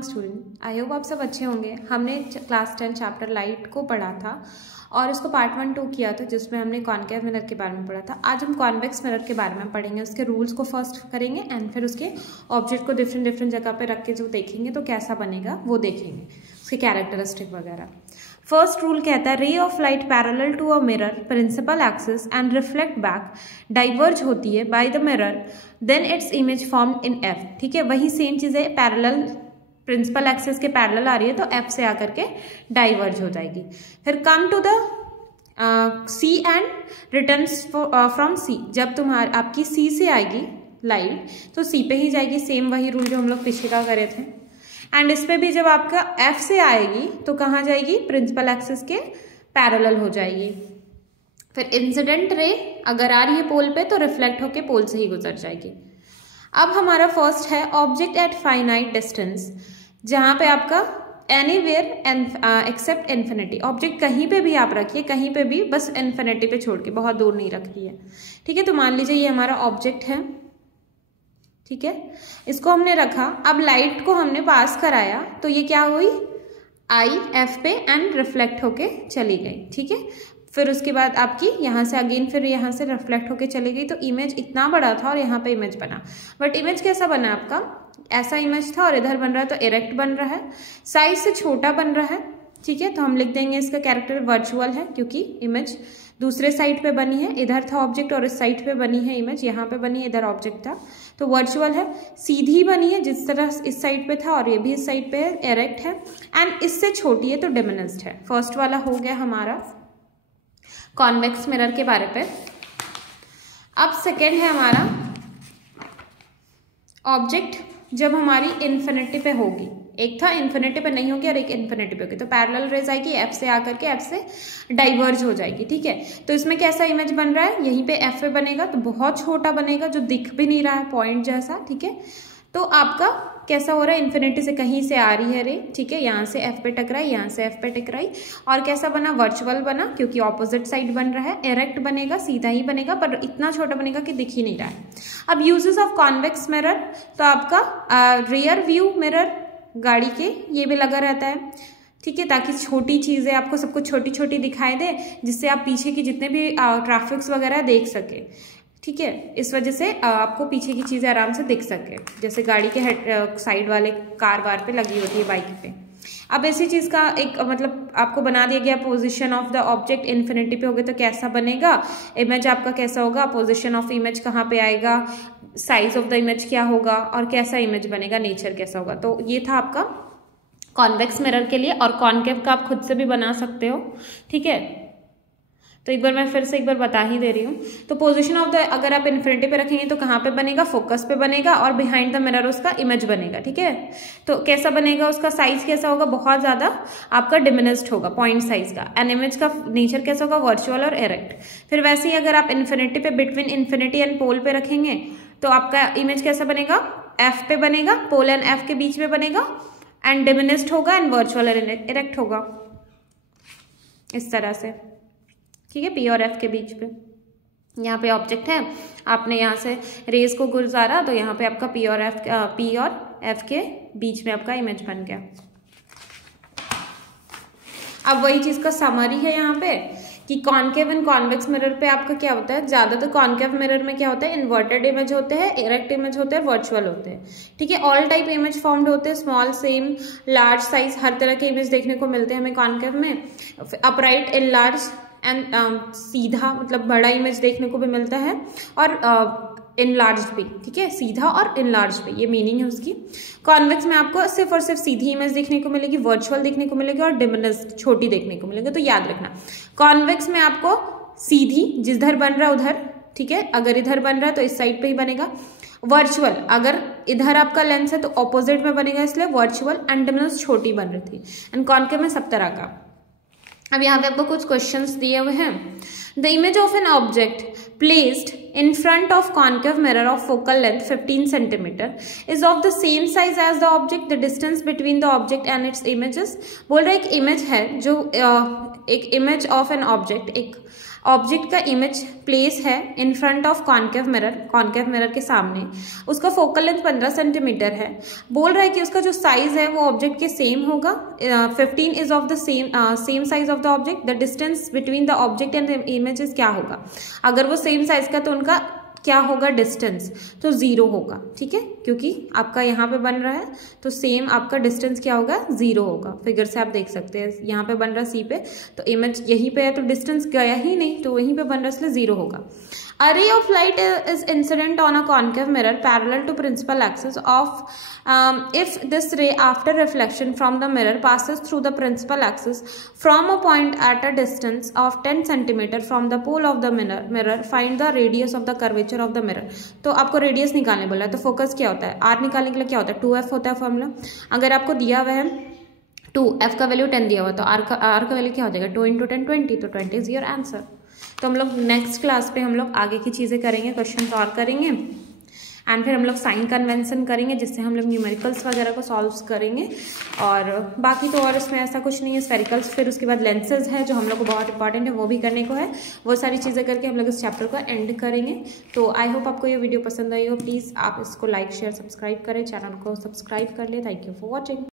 Morning student, I hope आप सब अच्छे होंगे। हमने क्लास 10 चैप्टर लाइट को पढ़ा था और उसको पार्ट 1 2 किया था, जिसमें हमने कॉनकेव मिरर के बारे में पढ़ा था। आज हम कॉन्वेक्स मिरर के बारे में पढ़ेंगे, उसके रूल्स को फर्स्ट करेंगे एंड फिर उसके ऑब्जेक्ट को डिफरेंट जगह पे रख के जो देखेंगे तो कैसा बनेगा वो देखेंगे, उसके कैरेक्टरिस्टिक वगैरह। फर्स्ट रूल कहता है ray of light parallel to a mirror principal axis and reflect back diverge होती है by the mirror then it's image formed in F. ठीक है, वही सेम चीज है, पैरेलल प्रिंसिपल एक्सिस के पैरेलल आ रही है तो एफ से आकर के डाइवर्ज हो जाएगी। फिर come to the sea and returns from sea. जब तुम्हारी आपकी सी से आएगी लाइट तो सी पे ही जाएगी, सेम वही रूल जो हम लोग पिछले का करे थे। एंड इस पे भी जब आपका एफ से आएगी तो कहाँ जाएगी, प्रिंसिपल एक्सिस के पैरेलल हो जाएगी। फिर इंसिडेंट रे अगर आ रही है पोल पे तो रिफ्लेक्ट होके पोल से ही गुजर जाएगी। अब हमारा फर्स्ट है ऑब्जेक्ट एट फाइनाइट डिस्टेंस, जहां पे आपका एनीवेयर एक्सेप्ट इन्फिनिटी। ऑब्जेक्ट कहीं पे भी आप रखिए, कहीं पे भी, बस इन्फिनिटी पे छोड़ के, बहुत दूर नहीं रखनी है। ठीक है, तो मान लीजिए ये हमारा ऑब्जेक्ट है, ठीक है, इसको हमने रखा। अब लाइट को हमने पास कराया तो ये क्या हुई, आई एफ पे एंड रिफ्लेक्ट होके चली गई। ठीक है, फिर उसके बाद आपकी यहाँ से अगेन फिर यहाँ से रिफ्लेक्ट होके चली गई तो इमेज इतना बड़ा था और यहाँ पे इमेज बना। बट इमेज कैसा बना आपका, ऐसा इमेज था और इधर बन रहा है तो इरेक्ट बन रहा है, साइज से छोटा बन रहा है। ठीक है, तो हम लिख देंगे इसका कैरेक्टर वर्चुअल है, क्योंकि इमेज दूसरे साइड पे बनी है, इधर था ऑब्जेक्ट और इस साइड पे बनी है इमेज, यहाँ पे बनी है, इधर ऑब्जेक्ट था, तो वर्चुअल है। सीधी बनी है जिस तरह इस साइड पे था और ये भी इस साइड पे है, इरेक्ट है, एंड इससे छोटी है तो डिमिनिस्ड है। फर्स्ट वाला हो गया हमारा कॉन्वेक्स मिरर के बारे पे। अब सेकेंड है हमारा ऑब्जेक्ट जब हमारी इन्फिनिटी पे होगी। एक था इन्फिनिटी पे नहीं होगी और एक इन्फिनिटी पे होगी, तो पैरेलल रेज आएगी, एफ से आकर के एफ से डाइवर्ज हो जाएगी। ठीक है, तो इसमें कैसा इमेज बन रहा है, यहीं पे एफ पे बनेगा तो बहुत छोटा बनेगा जो दिख भी नहीं रहा है, पॉइंट जैसा। ठीक है, तो आपका कैसा हो रहा है, इन्फिनिटी से कहीं से आ रही है रे। ठीक है, यहाँ से एफ पे टकराई, यहाँ से एफ पे टकराई, और कैसा बना, वर्चुअल बना, क्योंकि ऑपोजिट साइड बन रहा है। इरेक्ट बनेगा, सीधा ही बनेगा, पर इतना छोटा बनेगा कि दिख ही नहीं रहा है। अब यूजेस ऑफ कॉन्वेक्स मिरर, तो आपका रियर व्यू मिरर गाड़ी के ये भी लगा रहता है। ठीक है, ताकि छोटी चीजें आपको सब कुछ छोटी छोटी दिखाई दे, जिससे आप पीछे की जितने भी ट्रैफिक्स वगैरह देख सके। ठीक है, इस वजह से आपको पीछे की चीजें आराम से दिख सके, जैसे गाड़ी के हेड साइड वाले कार वार पे लगी होती है, बाइक पे। अब ऐसी चीज का एक मतलब आपको बना दिया गया, position of the object infinity पे होगा तो कैसा बनेगा, इमेज आपका कैसा होगा, पोजीशन ऑफ इमेज कहाँ पे आएगा, साइज ऑफ द इमेज क्या होगा और कैसा इमेज बनेगा, नेचर कैसा होगा। तो ये था आपका कॉन्वेक्स मिरर के लिए, और कॉनकेव का आप खुद से भी बना सकते हो। ठीक है, तो एक बार मैं फिर से एक बार बता ही दे रही हूँ। तो पोजीशन ऑफ द, अगर आप इन्फिनिटी पे रखेंगे तो कहाँ पे बनेगा, फोकस पे बनेगा, और बिहाइंड द मिरर उसका इमेज बनेगा। ठीक है, तो कैसा बनेगा, उसका साइज कैसा होगा, बहुत ज्यादा आपका डिमिनिस्ड होगा, पॉइंट साइज का। एंड इमेज का नेचर कैसा होगा, वर्चुअल और इरेक्ट। फिर वैसे ही अगर आप इन्फिनिटी पे, बिटवीन इन्फिनिटी एंड पोल पे रखेंगे तो आपका इमेज कैसा बनेगा, एफ पे बनेगा, पोल एंड एफ के बीच में बनेगा, एंड डिमिनिस्ड होगा, एंड वर्चुअल और इरेक्ट होगा, इस तरह से। ठीक है, पी और एफ के बीच पे, यहाँ पे ऑब्जेक्ट है, आपने यहाँ से रेज को गुजारा तो यहाँ पे आपका पी और एफ के बीच में आपका इमेज बन गया। अब वही चीज का समरी है यहाँ पे कि कॉनकेव एंड कॉन्वेक्स मिरर पे आपका क्या होता है, ज्यादातर कॉनकेव मिरर में क्या होता है, इन्वर्टेड इमेज होते हैं, इरेक्ट इमेज होते हैं, वर्चुअल होते हैं। ठीक है, ऑल टाइप इमेज फॉर्म्ड होते हैं, स्मॉल, सेम, लार्ज साइज, हर तरह के इमेज देखने को मिलते हैं हमें कॉनकेव में। अपराइट, इनलार्ज एंड सीधा, मतलब बड़ा इमेज देखने को भी मिलता है, और इनलार्ज भी। ठीक है, सीधा और इनलार्ज भी, ये मीनिंग है उसकी। कॉन्वेक्स में आपको सिर्फ और सिर्फ सीधी इमेज देखने को मिलेगी, वर्चुअल देखने को मिलेगी, और डिमिनिस्ड, छोटी देखने को मिलेगी। तो याद रखना, कॉन्वेक्स में आपको सीधी जिधर बन रहा है उधर, ठीक है, अगर इधर बन रहा है तो इस साइड पे ही बनेगा। वर्चुअल, अगर इधर आपका लेंस है तो ऑपोजिट में बनेगा, इसलिए वर्चुअल। एंड डिमिनिस्ड छोटी बन रही थी। एंड कॉनकेव में सब तरह का। अब यहाँ पे आपको कुछ क्वेश्चंस दिए हुए हैं। The image of an object placed in front of concave mirror of focal length 15 centimetre is of the same size as the object, the distance between the object and its images. बोल रहा है एक image है जो एक image of an object, एक object का image place है in front of concave mirror के सामने, उसका फोकल लेंथ 15 सेंटीमीटर है, बोल रहा है कि उसका जो साइज है वो ऑब्जेक्ट के सेम होगा, 15 is of the same size of the object, the distance between the object and the images क्या होगा, अगर वो सेम साइज का तो उनका क्या होगा डिस्टेंस, तो 0 होगा, ठीक है, क्योंकि आपका यहाँ पे बन रहा है तो सेम आपका डिस्टेंस क्या होगा 0 होगा। फिगर से आप देख सकते हैं यहाँ पे बन रहा है सी पे, तो इमेज यहीं पे है तो डिस्टेंस गया ही नहीं, तो वहीं पे बन रहा है इसलिए 0 होगा। A ray of light is incident on a concave mirror parallel to principal axis of if this ray after reflection from the mirror passes through the principal axis from a point at a distance of 10 cm from the pole of the mirror find the radius of the curvature of the mirror। तो आपको radius निकालने बोला है, तो focus क्या होता है, are निकालने के लिए क्या होता है 2f होता है फॉर्मूला। अगर आपको दिया हुआ है 2, f का वैल्यू 10 दिया हुआ तो r का वैल्यू क्या हो जाएगा 2 × 10 20, तो 20 इज योर आंसर। तो हम लोग नेक्स्ट क्लास पे हम लोग आगे की चीज़ें करेंगे, क्वेश्चन और करेंगे एंड फिर हम लोग साइन कन्वेंशन करेंगे जिससे हम लोग न्यूमेरिकल्स वगैरह को सॉल्व करेंगे, और बाकी तो और इसमें ऐसा कुछ नहीं है। स्फेरिकल्स फिर उसके बाद लेंसेज है जो हम लोग को बहुत इंपॉर्टेंट है, वो भी करने को है। वो सारी चीज़ें करके हम लोग इस चैप्टर को एंड करेंगे। तो आई होप आपको ये वीडियो पसंद आई हो, प्लीज़ आप इसको लाइक शेयर सब्सक्राइब करें, चैनल को सब्सक्राइब कर ले। Thank you for watching.